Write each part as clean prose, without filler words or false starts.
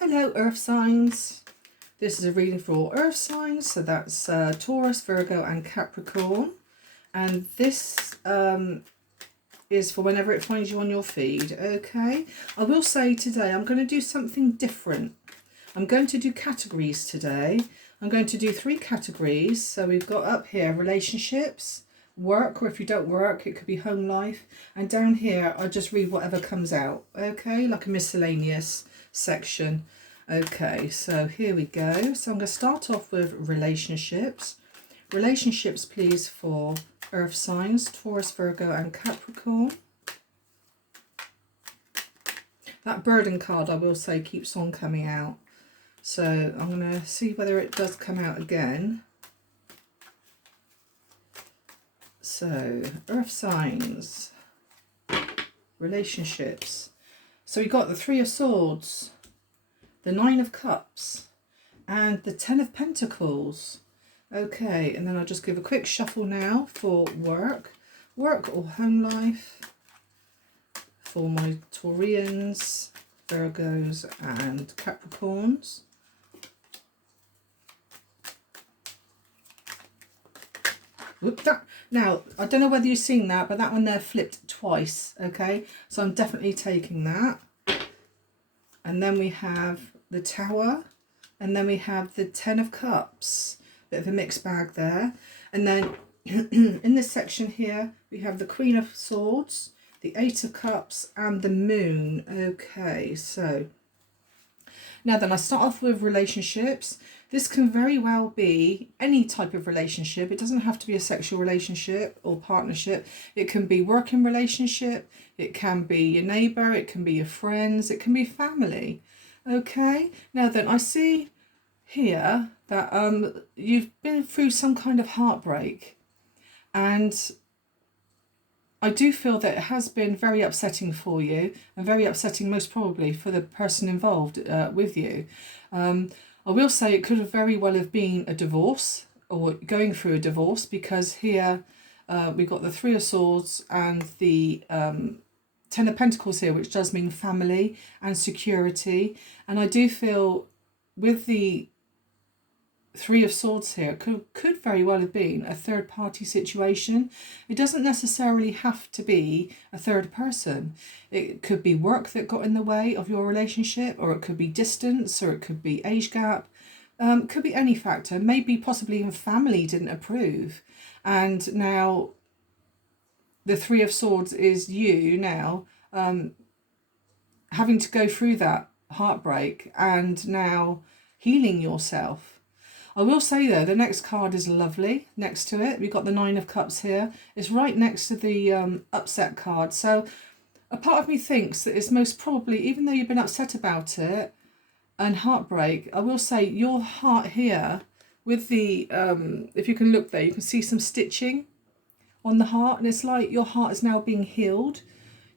Hello Earth signs. This is a reading for all Earth signs, so that's Taurus, Virgo and Capricorn. And this is for whenever it finds you on your feed, okay? I will say today I'm going to do something different. I'm going to do categories today. I'm going to do 3 categories. So we've got up here relationships, work, or if you don't work, it could be home life. And down here, I'll just read whatever comes out, okay? Like a miscellaneous section. Okay, so here we go. So I'm going to start off with relationships. Relationships, please, for Earth signs, Taurus, Virgo and Capricorn. That burden card, I will say, keeps on coming out. So I'm going to see whether it does come out again. So, Earth signs, relationships. So we got the 3 of Swords, the 9 of Cups, and the 10 of Pentacles. Okay, and then I'll just give a quick shuffle now for work or home life, for my Taurians, Virgos and Capricorns. Now, I don't know whether you've seen that, but that one there flipped twice, okay? So I'm definitely taking that. And then we have the Tower, and then we have the 10 of Cups. Bit of a mixed bag there. And then in this section here, we have the Queen of Swords, the 8 of Cups, and the Moon. Okay, so now then I start off with relationships. This can very well be any type of relationship. It doesn't have to be a sexual relationship or partnership. It can be working relationship. It can be your neighbour. It can be your friends. It can be family. Okay. Now then, I see here that you've been through some kind of heartbreak, and I do feel that it has been very upsetting for you, and very upsetting most probably for the person involved with you. I will say it could have very well have been a divorce or going through a divorce, because here we've got the 3 of Swords and the 10 of Pentacles here, which does mean family and security. And I do feel with the 3 of Swords here, could very well have been a third party situation. It doesn't necessarily have to be a third person. It could be work that got in the way of your relationship, or it could be distance, or it could be age gap. Could be any factor. Maybe possibly even family didn't approve. And now the 3 of Swords is you now having to go through that heartbreak and now healing yourself. I will say though, the next card is lovely. Next to it, we've got the 9 of Cups here. It's right next to the upset card. So a part of me thinks that it's most probably, even though you've been upset about it and heartbreak, I will say your heart here with the, if you can look there, you can see some stitching on the heart. And it's like your heart is now being healed.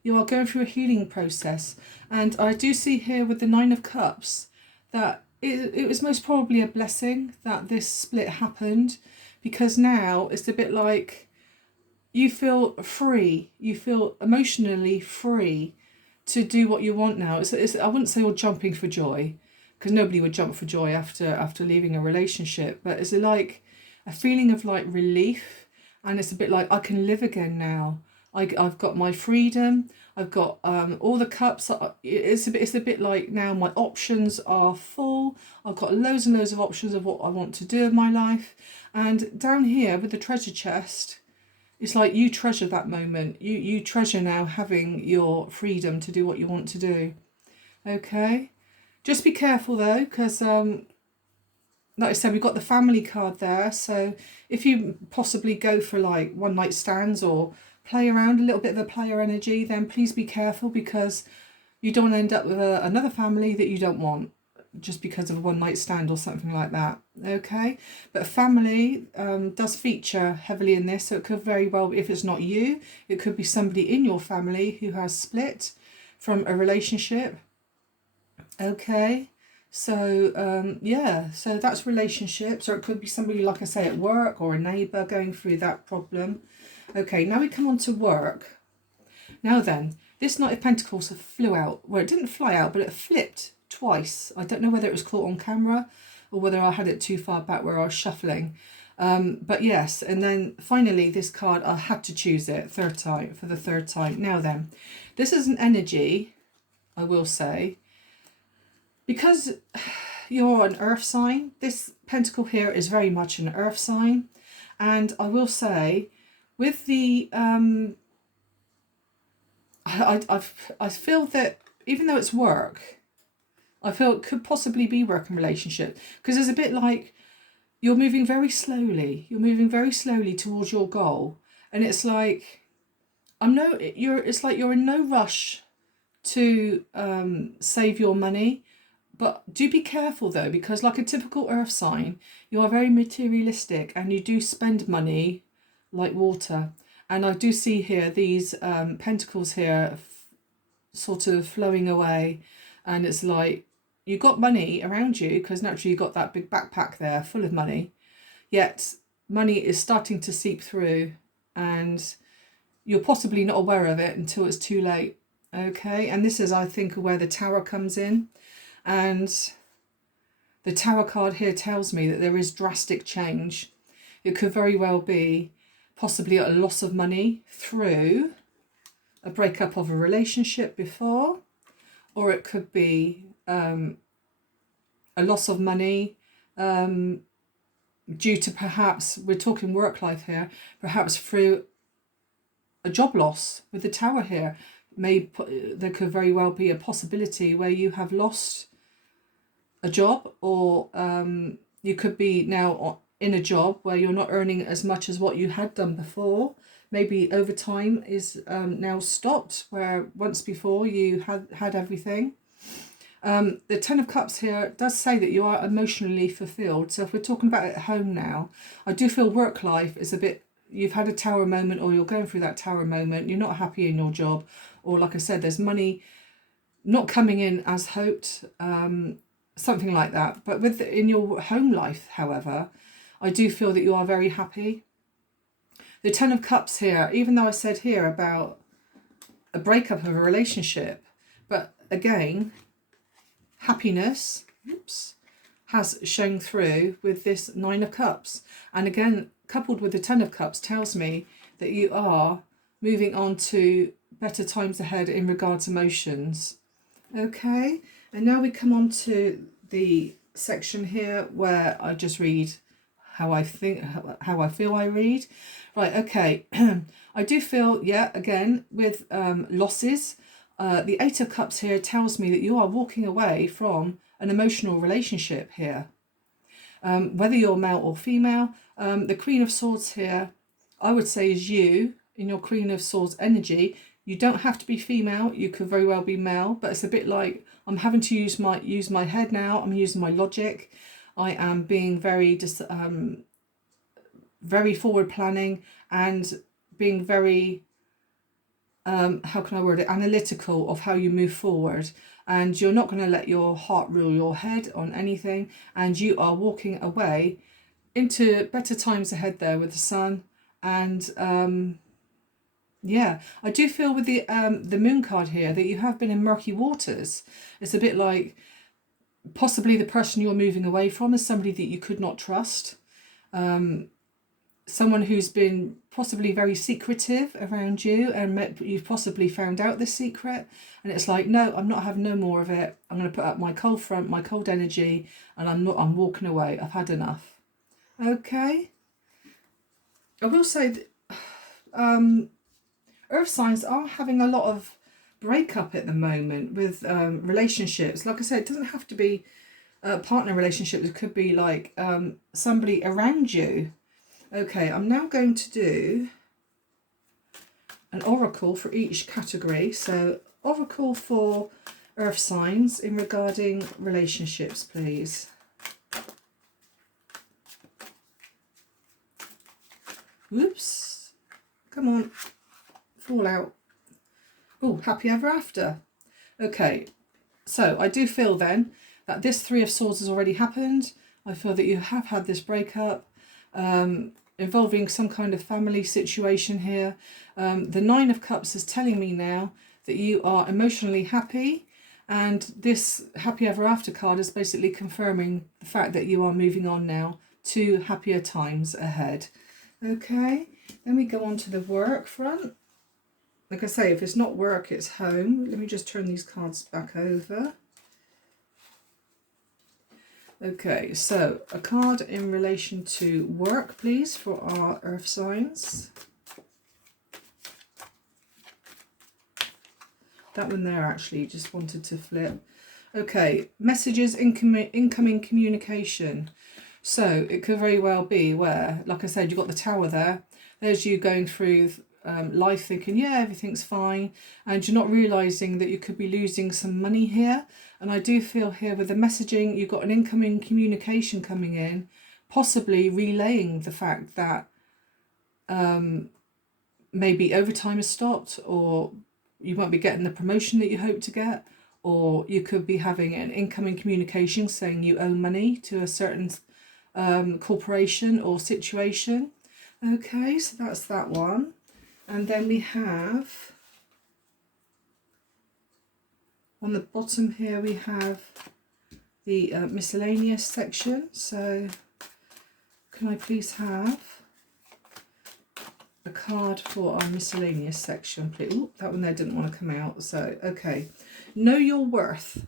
You are going through a healing process. And I do see here with the 9 of Cups that it was most probably a blessing that this split happened, because now it's a bit like you feel free, you feel emotionally free to do what you want now. I wouldn't say you're jumping for joy, because nobody would jump for joy after leaving a relationship, but it's like a feeling of like relief, and it's a bit like I can live again now. I've got my freedom. I've got all the cups. It's a bit like now my options are full. I've got loads and loads of options of what I want to do in my life. And down here with the treasure chest, it's like you treasure that moment. You treasure now having your freedom to do what you want to do. Okay? Just be careful though, because like I said, we've got the family card there. So if you possibly go for like one night stands or play around a little bit of a player energy, then please be careful, because you don't want to end up with another family that you don't want just because of a one night stand or something like that. Okay, but family does feature heavily in this, so it could very well, if it's not you, it could be somebody in your family who has split from a relationship. Okay, so yeah, so that's relationships, or it could be somebody, like I say, at work, or a neighbour going through that problem. Okay, now we come on to work. Now then, this Knight of Pentacles flew out. Well, it didn't fly out, but it flipped twice. I don't know whether it was caught on camera or whether I had it too far back where I was shuffling. But yes, and then finally this card, I had to choose it for the third time. Now then, this is an energy, I will say, because you're an earth sign, this pentacle here is very much an earth sign. And I will say, with the, I feel that even though it's work, I feel it could possibly be work and relationship, because it's a bit like you're moving very slowly. You're moving very slowly towards your goal, and it's like it's like you're in no rush to save your money. But do be careful though, because like a typical earth sign, you are very materialistic and you do spend money like water. And I do see here these pentacles here sort of flowing away, and it's like you got money around you because naturally you got that big backpack there full of money, yet money is starting to seep through and you're possibly not aware of it until it's too late. Okay, and this is, I think, where the Tower comes in. And the Tower card here tells me that there is drastic change. It could very well be possibly a loss of money through a breakup of a relationship before, or it could be a loss of money due to, perhaps, we're talking work life here, perhaps through a job loss with the Tower here. There could very well be a possibility where you have lost a job, or you could be now in a job where you're not earning as much as what you had done before. Maybe overtime is now stopped, where once before you had everything. The Ten of Cups here does say that you are emotionally fulfilled. So if we're talking about it at home now, I do feel work life is a bit, you've had a Tower moment, or you're going through that Tower moment, you're not happy in your job, or like I said, there's money not coming in as hoped, something like that. But in your home life, however, I do feel that you are very happy. The Ten of Cups here, even though I said here about a breakup of a relationship, but again, happiness has shown through with this Nine of Cups. And again, coupled with the Ten of Cups, tells me that you are moving on to better times ahead in regards to emotions. Okay, and now we come on to the section here where I just read how I feel I read. Right, okay. I do feel, yeah, again, with losses, the Eight of Cups here tells me that you are walking away from an emotional relationship here. Whether you're male or female, the Queen of Swords here, I would say, is you in your Queen of Swords energy. You don't have to be female, you could very well be male, but it's a bit like I'm having to use my head now, I'm using my logic. I am being very very forward planning and being very how can I word it, analytical of how you move forward, and you're not going to let your heart rule your head on anything, and you are walking away into better times ahead there with the Sun. And yeah, I do feel with the Moon card here that you have been in murky waters. It's a bit like possibly the person you're moving away from is somebody that you could not trust. Someone who's been possibly very secretive around you, and you've possibly found out this secret, and it's like, no, I'm not having no more of it. I'm going to put up my cold front, my cold energy, and I'm walking away. I've had enough. Okay. I will say that, earth signs are having a lot of breakup at the moment with relationships. Like I said, it doesn't have to be a partner relationship. It could be like somebody around you. Okay, I'm now going to do an oracle for each category. So oracle for earth signs in regarding relationships, please. Whoops. Come on. Fall out. Oh, happy ever after. Okay, so I do feel then that this Three of Swords has already happened. I feel that you have had this breakup involving some kind of family situation here. The Nine of Cups is telling me now that you are emotionally happy, And this happy ever after card is basically confirming the fact that you are moving on now to happier times ahead. Okay, then we go on to the work front. Like I say, if it's not work, it's home. Let me just turn these cards back over. Okay, so a card in relation to work, please, for our earth signs. That one there actually just wanted to flip. Okay, messages, incoming communication. So it could very well be where, like I said, you've got the tower there. There's you going through life thinking, yeah, everything's fine. And you're not realising that you could be losing some money here. And I do feel here with the messaging, you've got an incoming communication coming in, possibly relaying the fact that maybe overtime has stopped, or you won't be getting the promotion that you hope to get, or you could be having an incoming communication saying you owe money to a certain corporation or situation. Okay, so that's that one. And then we have, on the bottom here, we have the miscellaneous section. So can I please have a card for our miscellaneous section, please? Ooh, that one there didn't want to come out. So, okay. Know your worth.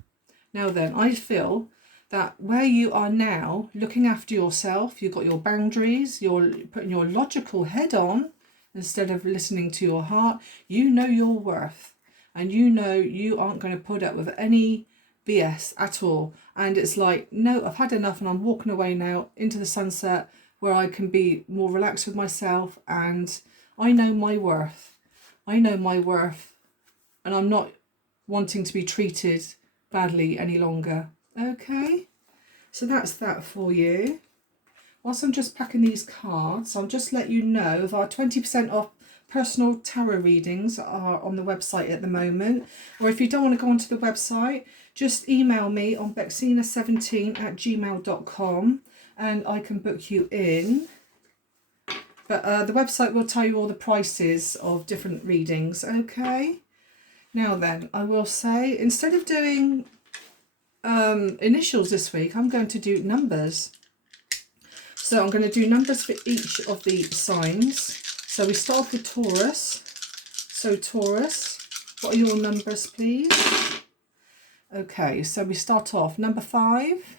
Now then, I feel that where you are now, looking after yourself, you've got your boundaries, you're putting your logical head on instead of listening to your heart. You know your worth, and you know you aren't going to put up with any BS at all. And it's like, no, I've had enough and I'm walking away now into the sunset where I can be more relaxed with myself, and I know my worth. I know my worth, and I'm not wanting to be treated badly any longer. Okay, so that's that for you. Whilst I'm just packing these cards, I'll just let you know of our 20% off personal tarot readings are on the website at the moment. Or if you don't want to go onto the website, just email me on bexina17@gmail.com and I can book you in. But the website will tell you all the prices of different readings, okay? Now then, I will say, instead of doing initials this week, I'm going to do numbers. So I'm going to do numbers for each of the signs. So we start off with Taurus. So Taurus, what are your numbers, please? Okay, so we start off number 5,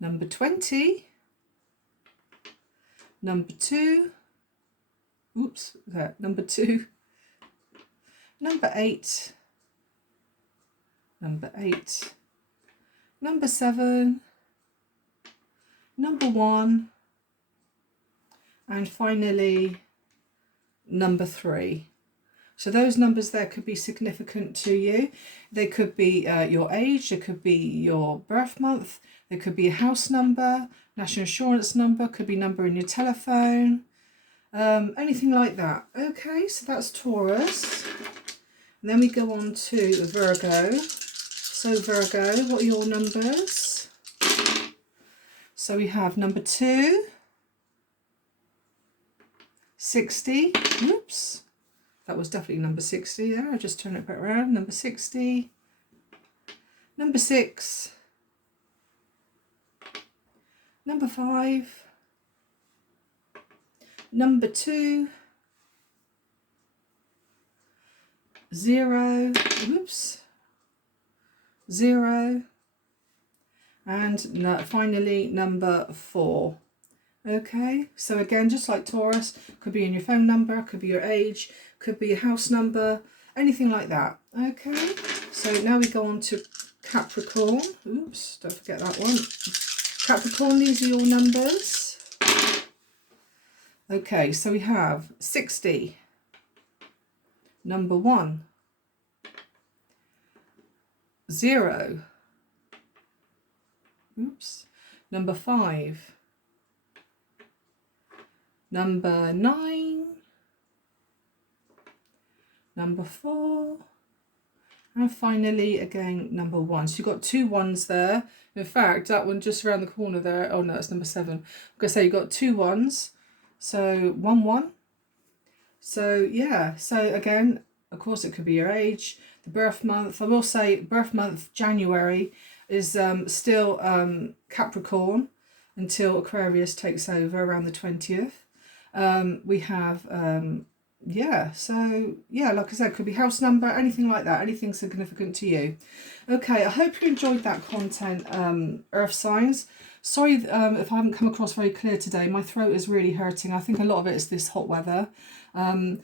number 20, number 2, oops, there, number 2, number 8, number 8, number 7, number 1, and finally number 3. So those numbers there could be significant to you. They could be your age, it could be your birth month, there could be a house number, national insurance number, could be number in your telephone, anything like that. Okay, so that's Taurus. And then we go on to Virgo. So Virgo, what are your numbers? So we have number 2, 60, oops. That was definitely number 60 there. I'll just turn it back around. Number 60. Number 6. Number 5. Number 2. 0. Oops. 0. And finally number 4. Okay, so again, just like Taurus, could be in your phone number, could be your age, could be a house number, anything like that. Okay, so now we go on to Capricorn. Oops, don't forget that one. Capricorn, these are your numbers. Okay, so we have 60, number 1, 0, oops, number 5, number 9, number 4, and finally again number 1. So you've got 2 1s there. In fact, that one just around the corner there, oh no, it's number 7. I'm going to say you've got 2 1s, so 1 1. So yeah, so again, of course it could be your age. the birth month. I will say birth month January is still Capricorn until Aquarius takes over around the 20th. We have yeah, so yeah, like I said, could be house number, anything like that, anything significant to you. Okay, I hope you enjoyed that content, earth signs. Sorry if I haven't come across very clear today. My throat is really hurting. I think a lot of it is this hot weather. I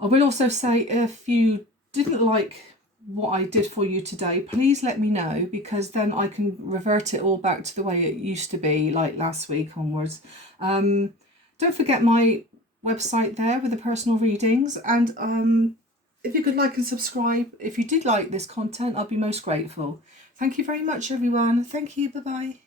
will also say, if you didn't like what I did for you today, please let me know, because then I can revert it all back to the way it used to be, like last week onwards. Don't forget my website there with the personal readings, and if you could like and subscribe if you did like this content, I'd be most grateful. Thank you very much, everyone. Thank you. Bye bye.